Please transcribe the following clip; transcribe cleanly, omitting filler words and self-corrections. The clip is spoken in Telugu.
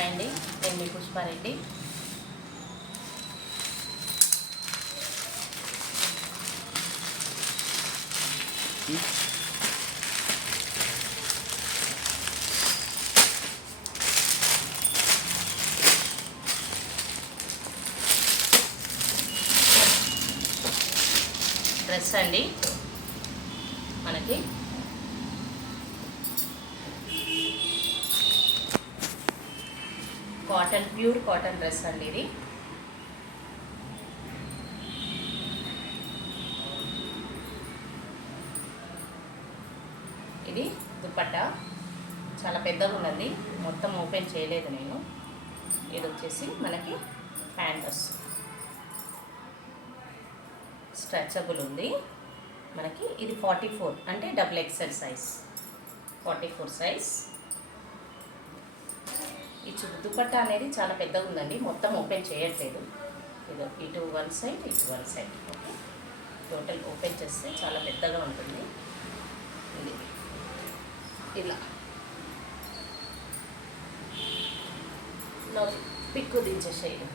హాయ్ అండి, నేను మీ పుష్పారెడ్డి. డ్రెస్ అండి మనకి కాటన్, ప్యూర్ కాటన్ డ్రెస్ అండి ఇది. ఇది దుపట్టా చాలా పెద్దగా ఉన్నది, మొత్తం ఓపెన్ చేయలేదు నేను. ఇది వచ్చేసి మనకి హ్యాండ్స్ స్ట్రెచబుల్ ఉంది మనకి. ఇది 44 అంటే XXL సైజ్, 44 సైజ్. ఈ దుపట్టా అనేది చాలా పెద్దగా ఉందండి, మొత్తం ఓపెన్ చేయట్లేదు. ఇది ఇటు వన్ సైడ్, ఇటు one side. Okay, total open చేస్తే చాలా పెద్దగా ఉంటుంది. ఇది ఇలా పిక్కు దించేసేయడం.